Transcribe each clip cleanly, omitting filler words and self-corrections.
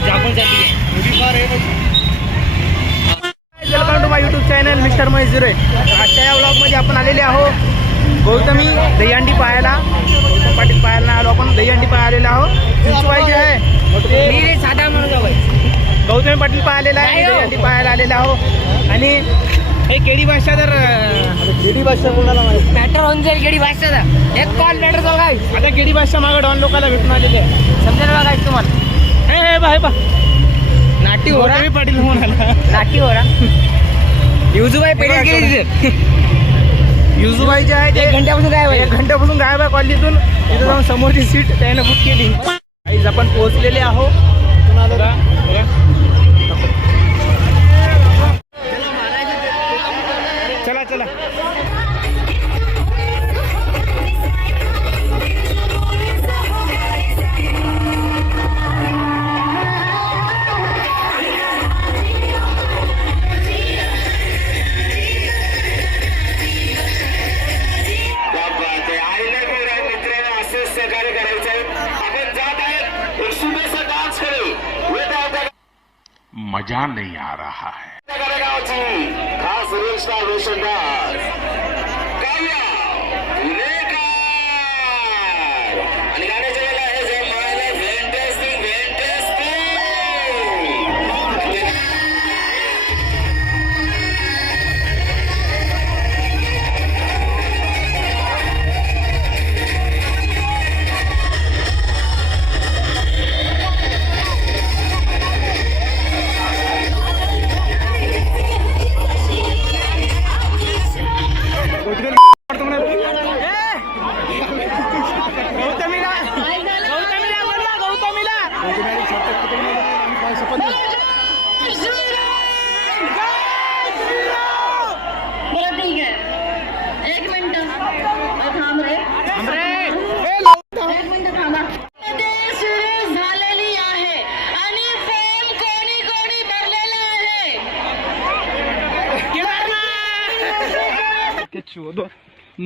जागून जाती है. Welcome to my YouTube channel mister Mahesh Jhure. आजच्या या व्लॉगमध्ये आपण आलेले आहो गौतमी दहीहंडी पाहायला. गौतम पाटील पाहायला आलो आपण. दहीहंडी पाहायला आहोत. चिंचवाई जे आहे साधा म्हणून गौतमी पाटील पाहिलेला आहे. दहीहंडी पाहायला आलेला आहो. आणि हे केडी भाषा तर केडी भाषा कोणाला माहिती मॅटर होऊन जाईल. गेडी भाषा एक कॉल मॅटर चाल काय आता केडी भाषा मागं डॉन लोकांना भेटून आलेले आहे. समजेल बा काय तुम्हाला. हे बाय बा नाटी हो रहा. पाटील म्हणून आला. नाटी हो रहा. युजुबाई पहिले गेली तिथे. युजुबाई जे आहे ते 1 घंट्यापासून काय 1 घंट्यापासून गायब आहे कॉलनीतून. तिथे जाऊन समोरची सीट त्याने बुक केली. आज आपण पोहोचलेले आहो. चला चला मजा नहीं आ रहा है. खास रील स्टार रोशनदार आणि गाण्याच्या वेळेला आहे जे म्हणाले फॅन्टॅस्टिक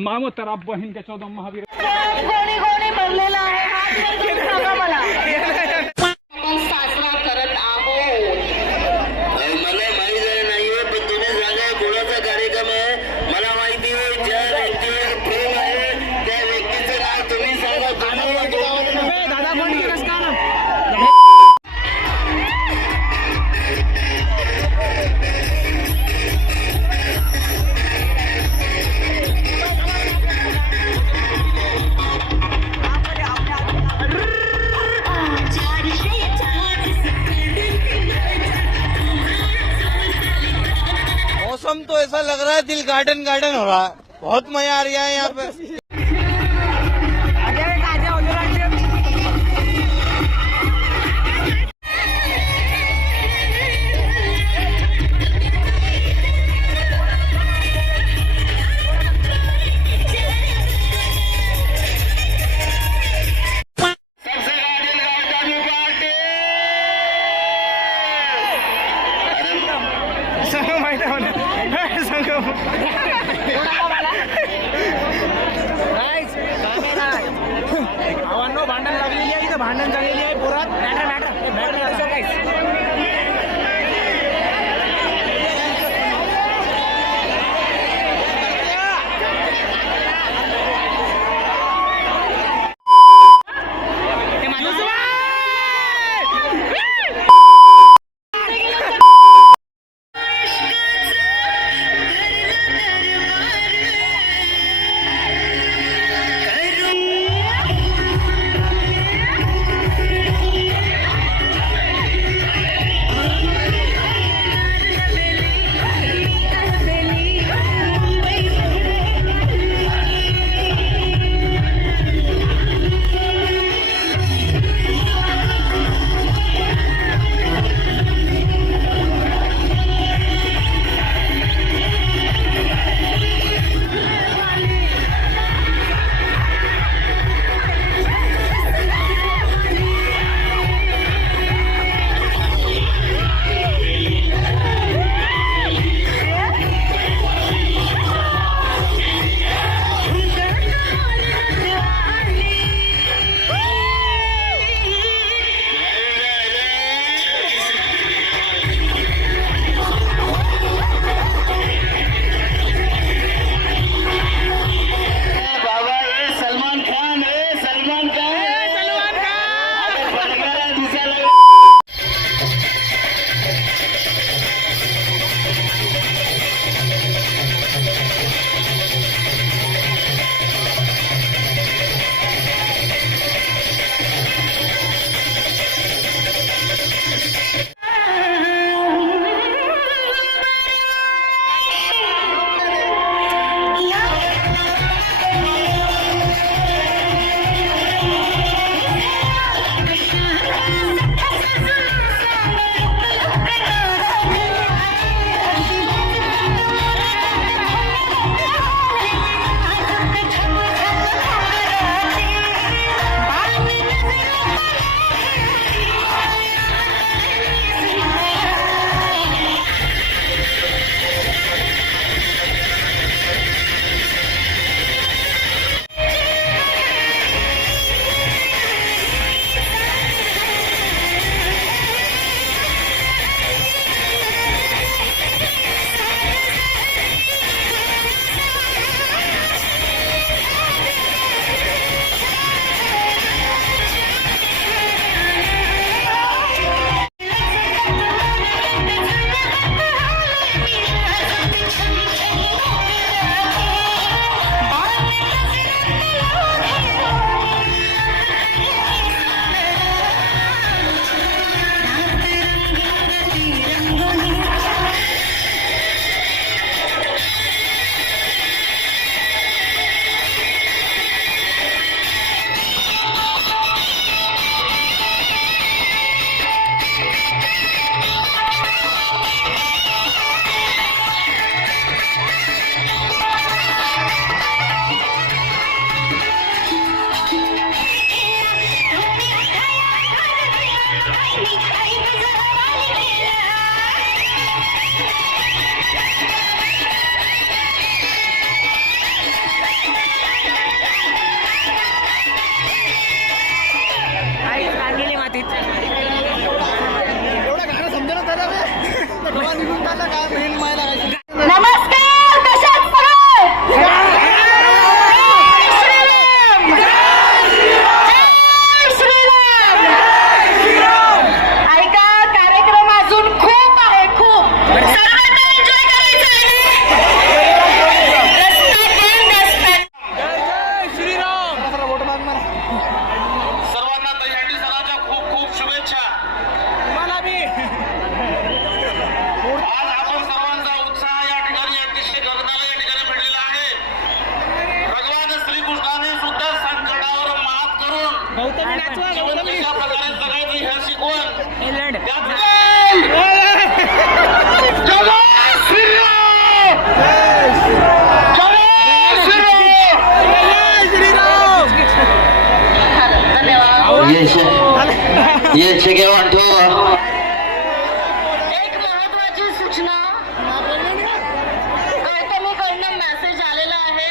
मामो तर बहीण के 14 महावीर कोणी भरलेला आहे मला. साजरा करत आहोत. मला माहिती नाहीये पण तुम्ही सांगा कोणाचा कार्यक्रम आहे. मला माहिती आहे ज्या व्यक्तीवर प्रेम आहे त्या व्यक्तीचं नाव तुम्ही सांगा. दादा कोण केलंस का ना. मौसम तो ऐसा लग रहा है दिल गार्डन गार्डन हो रहा है. बहुत मजा आ रहा है यहाँ पे. भांडण लागलेली आहे. इथं भांडण झालेली आहे पोरात. पार्टीत. एवढं गाणं समजलं तर डोळा निघून टाकला काय बहीण मायला काय. नमस्कार, कशा आहात सगळे? जय श्रीराम. ऐका, कार्यक्रम अजून खूप आहे, खूप. सर्वांना एन्जॉय करायचं आहे. सर्वांना दहीहंडी सणाच्या खूप खूप शुभेच्छा. आज आपण सर्वांचा उत्साह या ठिकाणी अतिशय गगनाला या ठिकाणी मिळलेला आहे. भगवान श्रीकृष्णाने सुद्धा संकटावर मात करून जीवन कशा प्रकारे जगायचं हे शिकवण इंग्लंड. ये शके म्हणतो. एक महत्वाची सूचना, कळकमीकडनं मेसेज आलेला आहे.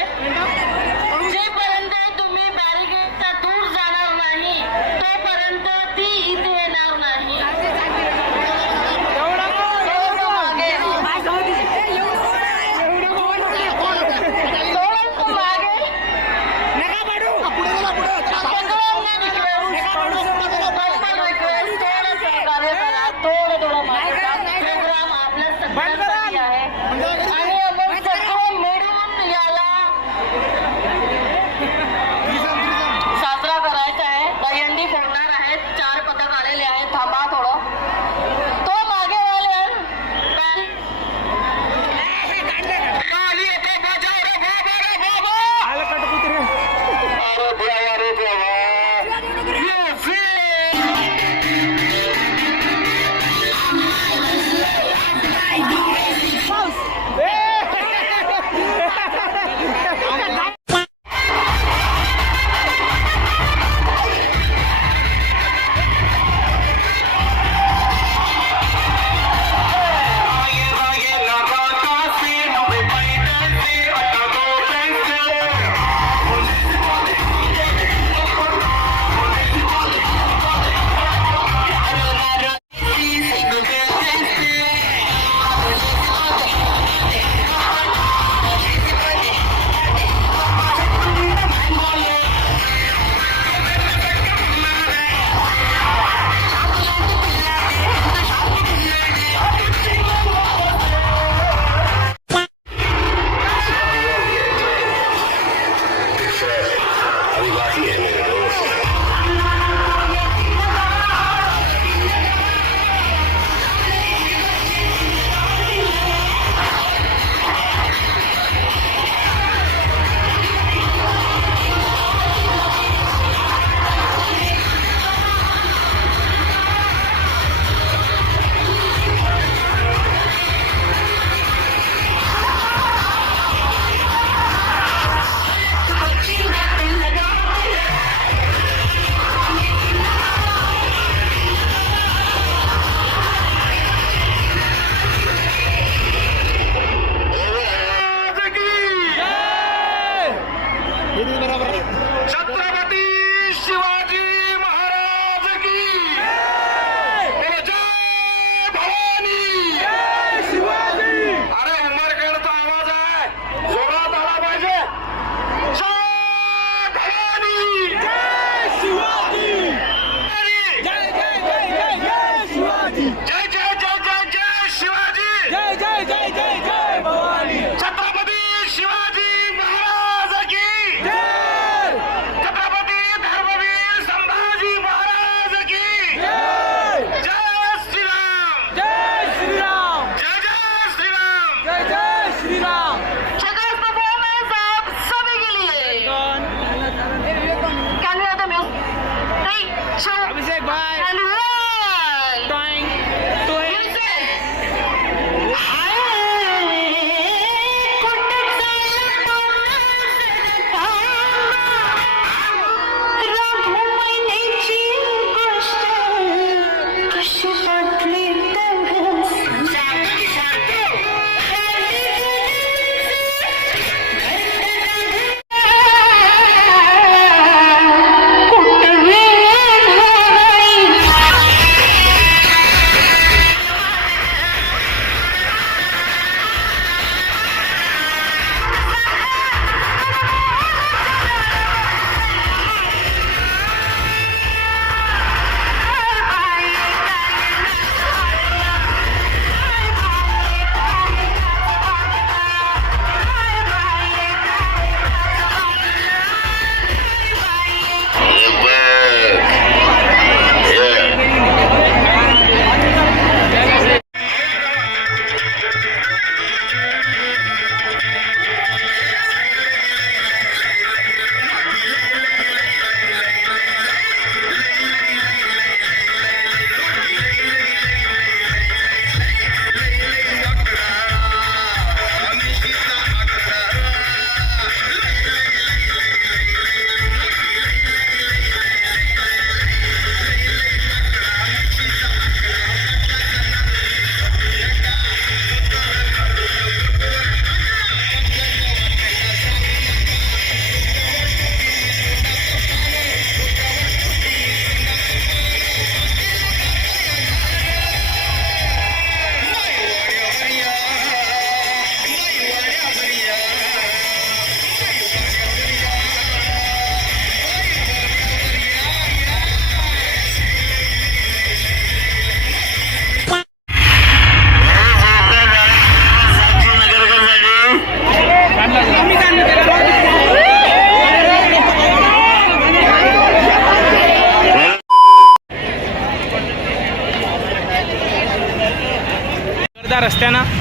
जेपर्यंत तुम्ही बॅरिगेडच्या दूर जाणार नाही तोपर्यंत ती इथे येणार नाही. थोडंसं मागे. थोडंसं मागे. प्रोग्राम आपल्या सगळ्यांसाठी आहे आणि आपण सगळं मिळून याला साजरा करायचा आहे. दहीहंडी फोडणार आहेत. 4 पथक आलेले आहेत. थांबा थोडं. तो मागे वाले छत्रपती शिवाजी महाराज की बोलो जय भवानी. अरे उमरखेडचा आवाज आहे, जोरात आला पाहिजे. जय भवानी. जय जय जय जय जय शिवाजी. छत्रपती शिवाजी महाराज की. छत्रपती धर्मवीर संभाजी महाराज की. जय श्रीराम. जय जय श्रीराम. Checkers performance आप सभी के लिए. Can we have the music? 3, 2, अभिषेक भाई and 1.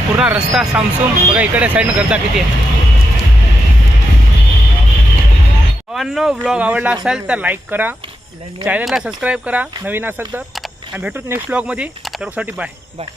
पूर्ण रस्ता सामसूम बघा. इकडे साईडनं गर्दा किती आहे. भावांनो, व्लॉग आवडला असेल तर लाईक करा, चॅनलला सबस्क्राईब करा नवीन असेल तर. आणि भेटूच नेक्स्ट व्लॉगमध्ये. त्यासाठी बाय बाय.